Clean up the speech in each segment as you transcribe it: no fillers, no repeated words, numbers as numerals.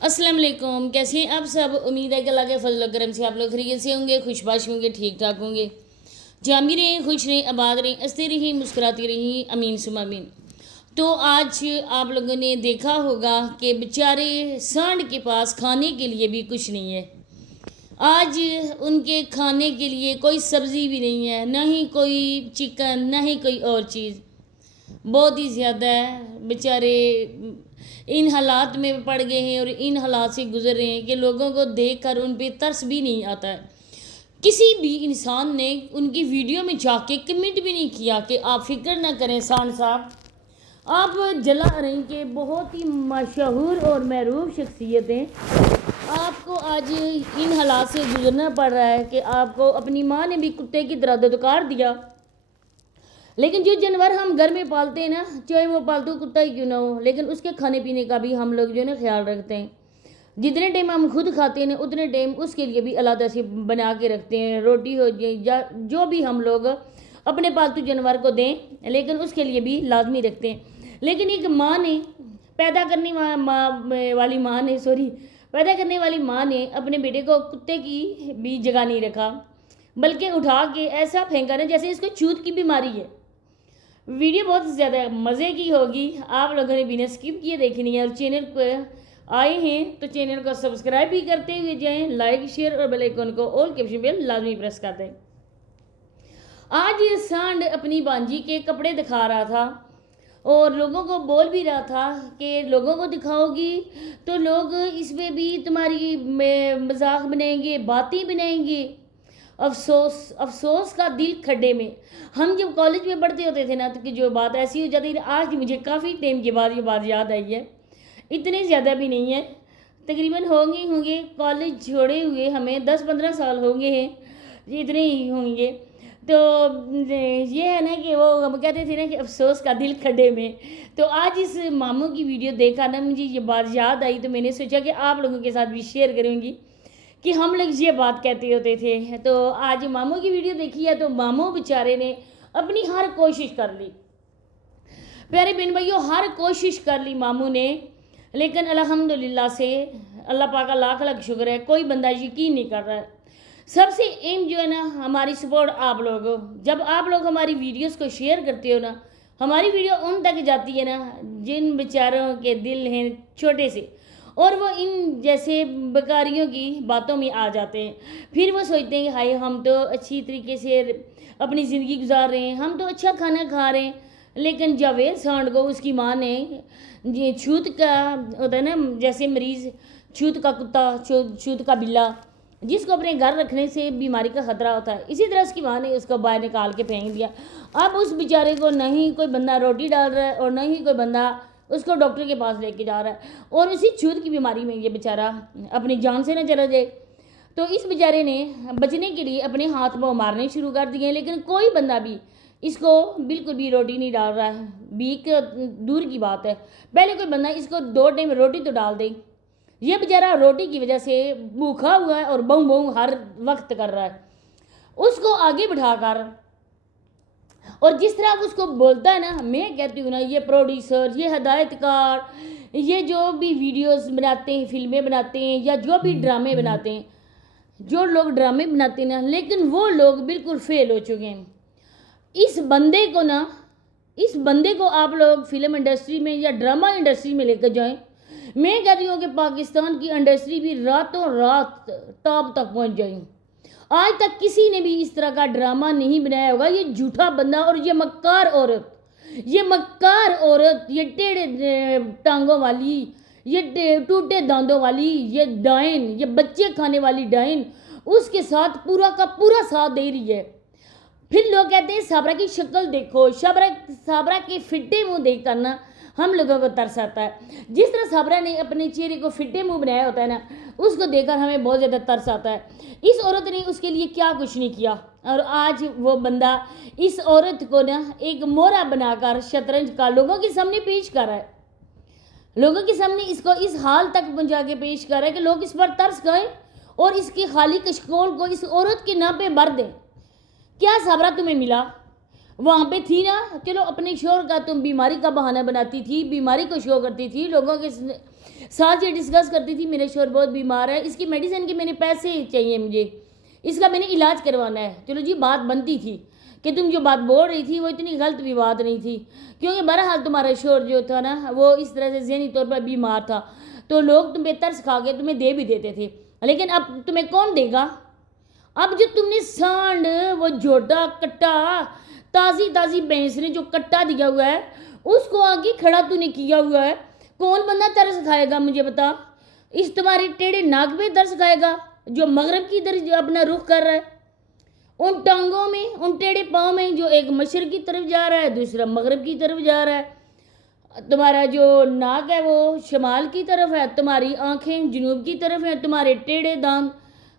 अस्सलाम वालेकुम। कैसे हैं आप सब? उम्मीद है कि अल्लाह के फजल और करम से आप लोग खैरियत से होंगे, खुशबाश होंगे, ठीक ठाक होंगे। जामी रहें, खुश रहें, आबाद रहें, हंसते रहें, मुस्कुराती रहें, अमीन सुमा अमीन। तो आज आप लोगों ने देखा होगा कि बेचारे सांड के पास खाने के लिए भी कुछ नहीं है। आज उनके खाने के लिए कोई सब्ज़ी भी नहीं है, ना ही कोई चिकन, ना ही कोई और चीज़। बहुत ही ज़्यादा बेचारे इन हालात में पड़ गए हैं और इन हालात से गुजर रहे हैं कि लोगों को देख कर उन पर तरस भी नहीं आता है। किसी भी इंसान ने उनकी वीडियो में जाके कमेंट भी नहीं किया कि आप फिक्र ना करें सांड साहब, आप जला रही के बहुत ही मशहूर और मरूफ शख्सियत हैं। आपको आज इन हालात से गुजरना पड़ रहा है कि आपको अपनी माँ ने भी कुत्ते की तरह दुदकार दिया। लेकिन जो जानवर हम घर में पालते हैं ना, चाहे वो पालतू कुत्ता ही क्यों ना हो, लेकिन उसके खाने पीने का भी हम लोग जो है ना ख्याल रखते हैं। जितने टाइम हम खुद खाते हैं ना उतने टाइम उसके लिए भी अलग से बना के रखते हैं, रोटी हो जाए या जो भी हम लोग अपने पालतू जानवर को दें, लेकिन उसके लिए भी लाजमी रखते हैं। लेकिन एक माँ ने पैदा करने वाली माँ ने अपने बेटे को कुत्ते की भी जगह नहीं रखा, बल्कि उठा के ऐसा फेंका ना जैसे इसको चूत की बीमारी है। वीडियो बहुत ज़्यादा मज़े की होगी, आप लोगों ने बिना स्किप किए देखनी है। और चैनल पर आए हैं तो चैनल को सब्सक्राइब भी करते हुए जाएं, लाइक शेयर और बेल आइकन को ऑल के ऑप्शन पे लाजमी प्रेस कर दें। आज ये सांड अपनी बांजी के कपड़े दिखा रहा था और लोगों को बोल भी रहा था कि लोगों को दिखाओगी तो लोग इसमें भी तुम्हारी मजाक बनाएंगे, बातें बनाएंगे। अफसोस का दिल खड्डे में। हम जब कॉलेज में पढ़ते होते थे ना तो कि जो बात ऐसी हो जाती थी, आज मुझे काफ़ी टाइम के बाद ये बात याद आई है। इतने ज़्यादा भी नहीं है, तकरीबन होंगे कॉलेज छोड़े हुए हमें 10-15 साल हो गए हैं, इतने ही होंगे। तो ये है ना कि वो हम कहते थे ना कि अफसोस का दिल खड्डे में। तो आज इस मामू की वीडियो देखा ना, मुझे ये बात याद आई, तो मैंने सोचा कि आप लोगों के साथ भी शेयर करूँगी कि हम लोग ये बात कहते होते थे। तो आज मामू की वीडियो देखी है तो मामू बेचारे ने अपनी हर कोशिश कर ली, प्यारे बहन भाइयों, हर कोशिश कर ली मामू ने, लेकिन अल्हम्दुलिल्लाह से अल्लाह पाक का लाख लाख शुक्र है, कोई बंदा यकीन नहीं कर रहा है। सबसे एम जो है ना हमारी सपोर्ट आप लोग हो। जब आप लोग हमारी वीडियोस को शेयर करते हो ना, हमारी वीडियो उन तक जाती है ना जिन बेचारों के दिल हैं छोटे से, और वो इन जैसे बेकारियों की बातों में आ जाते हैं। फिर वो सोचते हैं कि हाय हम तो अच्छी तरीके से अपनी ज़िंदगी गुजार रहे हैं, हम तो अच्छा खाना खा रहे हैं, लेकिन जावेद सांड को उसकी माँ ने ये छूत का होता है ना, जैसे मरीज़ छूत का कुत्ता, छूत का बिल्ला, जिसको अपने घर रखने से बीमारी का ख़तरा होता है, इसी तरह उसकी माँ ने उसको बाहर निकाल के फेंक दिया। अब उस बेचारे को नहीं कोई बंदा रोटी डाल रहा है और नहीं कोई बंदा उसको डॉक्टर के पास लेके जा रहा है, और उसी छूत की बीमारी में ये बेचारा अपनी जान से न चला जाए। तो इस बेचारे ने बचने के लिए अपने हाथ पाँव मारने शुरू कर दिए, लेकिन कोई बंदा भी इसको बिल्कुल भी रोटी नहीं डाल रहा है। बीक दूर की बात है, पहले कोई बंदा इसको 2 टाइम रोटी तो डाल दे। ये बेचारा रोटी की वजह से भूखा हुआ है और बंग बंग हर वक्त कर रहा है। उसको आगे बिठाकर और जिस तरह उसको बोलता है ना, मैं कहती हूँ ना, ये प्रोड्यूसर, ये हदायतकार, ये जो भी वीडियोस बनाते हैं, फिल्में बनाते हैं या जो भी ड्रामे बनाते हैं, जो लोग ड्रामे बनाते हैं ना, लेकिन वो लोग बिल्कुल फेल हो चुके हैं। इस बंदे को आप लोग फिल्म इंडस्ट्री में या ड्रामा इंडस्ट्री में लेकर जाएं। मैं कहती हूँ कि पाकिस्तान की इंडस्ट्री भी रातों रात टॉप तक पहुँच जाएगी। आज तक किसी ने भी इस तरह का ड्रामा नहीं बनाया होगा। ये झूठा बंदा और ये मक्कार औरत, ये टेढ़े टांगों वाली, ये टूटे दांतों वाली, ये डायन, ये बच्चे खाने वाली डायन उसके साथ पूरा का पूरा साथ दे रही है। फिर लोग कहते हैं साबरा की शक्ल देखो, साबरा के फिट्टे मुंह देख कर ना हम लोगों को तरस आता है। जिस तरह साबरा ने अपने चेहरे को फिट्टे मुंह बनाया होता है ना, उसको देखकर हमें बहुत ज़्यादा तरस आता है। इस औरत ने उसके लिए क्या कुछ नहीं किया, और आज वो बंदा इस औरत को ना एक मोहरा बनाकर शतरंज का लोगों के सामने पेश कर रहा है। लोगों के सामने इसको इस हाल तक पहुँचा के पेश कर रहा है कि लोग इस पर तरस गए और इसके खाली कशकोल को इस औरत के नाम पे भर दें। क्या साबरा तुम्हें मिला? वहाँ पे थी ना, चलो अपने शोहर का तुम बीमारी का बहाना बनाती थी, बीमारी को शो करती थी, लोगों के साथ ये डिस्कस करती थी मेरे शोहर बहुत बीमार है, इसकी मेडिसिन के मैंने पैसे चाहिए, मुझे इसका मैंने इलाज करवाना है। चलो जी, बात बनती थी कि तुम जो बात बोल रही थी वो इतनी गलत भी बात नहीं थी, क्योंकि बहरहाल तुम्हारा शोहर जो था ना वो इस तरह से ज़हनी तौर पर बीमार था, तो लोग तुम्हें तरस खा के तुम्हें दे भी देते थे, लेकिन अब तुम्हें कौन देगा? अब जो तुमने सांड वो झोटा कट्टा ताज़ी ताज़ी भैंस ने जो कट्टा दिया हुआ है उसको आगे खड़ा तूने किया हुआ है, कौन बंदा तरस खाएगा मुझे बता? इस तुम्हारे टेढ़े नाक पे तरस खाएगा जो मगरब की तरफ अपना रुख कर रहा है, उन टांगों में, उन टेढ़े पाँव में जो एक मशरक़ की तरफ जा रहा है दूसरा मगरब की तरफ जा रहा है, तुम्हारा जो नाक है वो शमाल की तरफ है, तुम्हारी आंखें जनूब की तरफ हैं, तुम्हारे टेढ़े दांत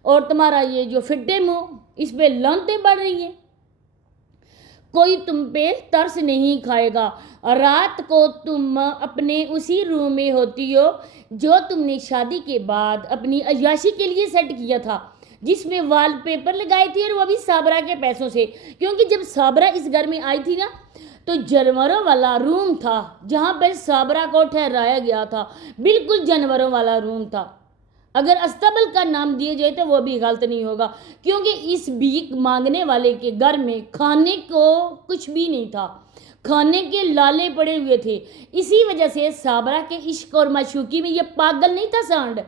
और तुम्हारा ये जो फिट्टे मुंह, इस पे लानतें बढ़ रही हैं। कोई तुम पे तरस नहीं खाएगा। रात को तुम अपने उसी रूम में होती हो जो तुमने शादी के बाद अपनी अय्याशी के लिए सेट किया था, जिसमें वॉलपेपर लगाए थे, और वो भी साबरा के पैसों से, क्योंकि जब साबरा इस घर में आई थी ना तो जानवरों वाला रूम था जहाँ पर साबरा को ठहराया गया था, बिल्कुल जानवरों वाला रूम था। अगर अस्तबल का नाम दिया जाए तो वो भी गलत नहीं होगा, क्योंकि इस भीख मांगने वाले के घर में खाने को कुछ भी नहीं था, खाने के लाले पड़े हुए थे। इसी वजह से साबरा के इश्क और माशूकी में ये पागल नहीं था सांड,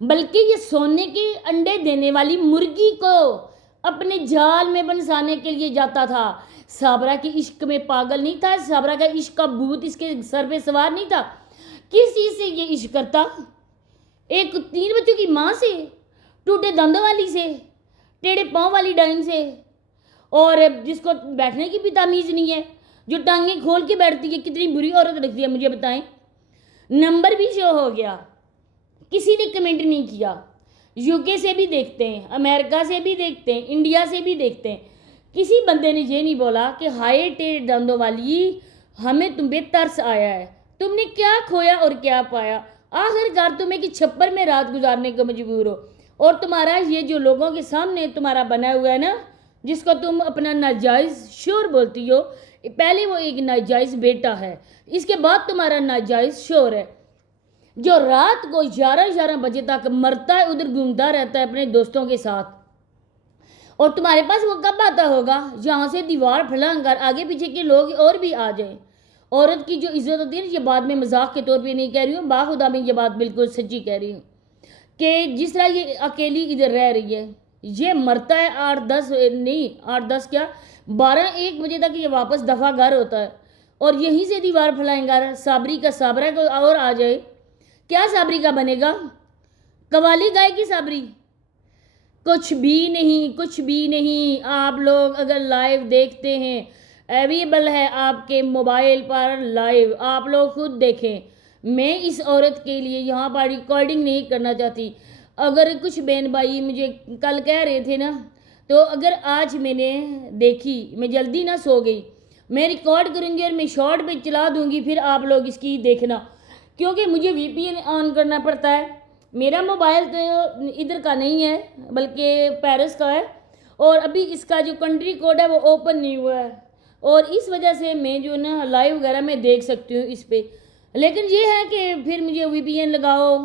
बल्कि ये सोने के अंडे देने वाली मुर्गी को अपने जाल में बंसाने के लिए जाता था। साबरा के इश्क में पागल नहीं था, साबरा का इश्क का भूत इसके सर पे सवार नहीं था। किस चीज़ से ये इश्क करता? एक 3 बच्चों की माँ से, टूटे दंदों वाली से, टेढ़े पाँव वाली डाइन से, और जिसको बैठने की भी तमीज़ नहीं है, जो टांगें खोल के बैठती है। कितनी बुरी औरत रखती है मुझे बताएं। नंबर भी शो हो गया, किसी ने कमेंट नहीं किया। यूके से भी देखते हैं, अमेरिका से भी देखते हैं, इंडिया से भी देखते हैं, किसी बंदे ने ये नहीं बोला कि हाय टेढ़े दंदों वाली, हमें तुम पे तरस आया है। तुमने क्या खोया और क्या पाया? आखिरकार तुम एक छप्पर में रात गुजारने को मजबूर हो, और तुम्हारा ये जो लोगों के सामने तुम्हारा बना हुआ है ना, जिसको तुम अपना नाजायज़ शोर बोलती हो, पहले वो एक नाजायज़ बेटा है, इसके बाद तुम्हारा नाजायज़ शोर है, जो रात को 11 बजे तक मरता है, उधर घूमता रहता है अपने दोस्तों के साथ। और तुम्हारे पास वो कब आता होगा जहाँ से दीवार फैलांग कर आगे पीछे के लोग और भी आ जाएं। औरत की जो इज्जत होती है, ये बात मैं मजाक के तौर पे नहीं कह रही हूँ, बाखुदा मैं ये बात बिल्कुल सच्ची कह रही हूँ, कि जिस तरह ये अकेली इधर रह रही है, ये मरता है 8-10 क्या 12-1 बजे तक ये वापस दफ़ा घर होता है, और यहीं से दीवार फैलाएंगा साबरी का साबरा को और आ जाए। क्या साबरी का बनेगा? कवाली गाएगी साबरी? कुछ भी नहीं, कुछ भी नहीं। आप लोग अगर लाइव देखते हैं, अवेलेबल है आपके मोबाइल पर लाइव, आप लोग खुद देखें। मैं इस औरत के लिए यहाँ पर रिकॉर्डिंग नहीं करना चाहती। अगर कुछ बहन भाई मुझे कल कह रहे थे ना, तो अगर आज मैंने देखी, मैं जल्दी ना सो गई, मैं रिकॉर्ड करूँगी और मैं शॉर्ट पे चला दूँगी, फिर आप लोग इसकी देखना, क्योंकि मुझे VPN ऑन करना पड़ता है। मेरा मोबाइल तो इधर का नहीं है बल्कि पेरिस का है, और अभी इसका जो कंट्री कोड है वो ओपन नहीं हुआ है, और इस वजह से मैं जो ना लाइव वगैरह में देख सकती हूँ इस पर। लेकिन ये है कि फिर मुझे VPN लगाओ,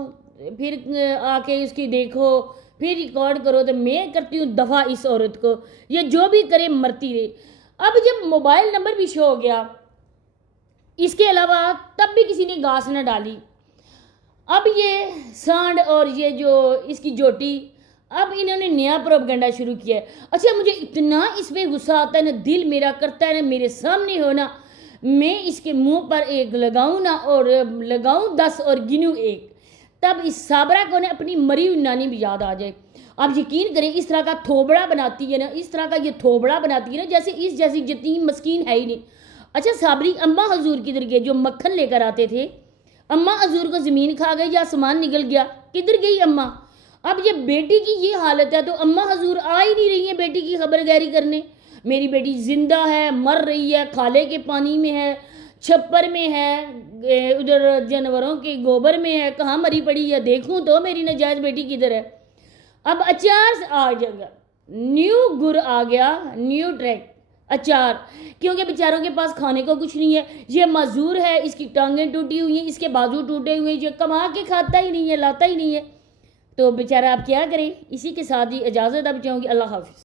फिर आके उसकी देखो, फिर रिकॉर्ड करो, तो मैं करती हूँ दफ़ा इस औरत को, ये जो भी करे मरती रहे। अब जब मोबाइल नंबर भी शो हो गया, इसके अलावा तब भी किसी ने घास न डाली। अब ये सांड और ये जो इसकी जोटी, अब इन्होंने नया प्रोपगंडा शुरू किया है। अच्छा, मुझे इतना इस पर गुस्सा आता है ना, दिल मेरा करता है ना मेरे सामने हो ना, मैं इसके मुंह पर एक लगाऊं ना, और लगाऊं 10 और गिनूं 1, तब इस साबरा को ना अपनी मरी हुई नानी भी याद आ जाए। आप यकीन करें, इस तरह का थोबड़ा बनाती है ना, इस तरह का ये थोबड़ा बनाती है ना, जैसे इस जैसी यतीम मस्कीन है ही नहीं। अच्छा, साबरी अम्मा हजूर किधर गए जो मक्खन लेकर आते थे? अम्मा हजूर को ज़मीन खा गई या आसमान निकल गया? किधर गई अम्मा? अब ये बेटी की ये हालत है तो अम्मा हजूर आ ही नहीं रही है बेटी की खबरगारी करने। मेरी बेटी जिंदा है, मर रही है, खाले के पानी में है, छप्पर में है, उधर जानवरों के गोबर में है, कहाँ मरी पड़ी है, देखूं तो मेरी नजायज़ बेटी किधर है। अब अचार आ जाएगा, न्यू गुर आ गया, न्यू ट्रैक। اچار، کیونکہ بیچاروں کے پاس کھانے کو کچھ نہیں ہے. یہ معذور ہے، اس کی ٹانگیں ٹوٹی ہوئی ہیں، اس کے بازو ٹوٹے ہوئے ہیں، یہ کما کے کھاتا ہی نہیں ہے، لاتا ہی نہیں ہے، تو بیچارہ آپ کیا کریں. اسی کے ساتھ ہی اجازت اب چاہوں گی. اللہ حافظ.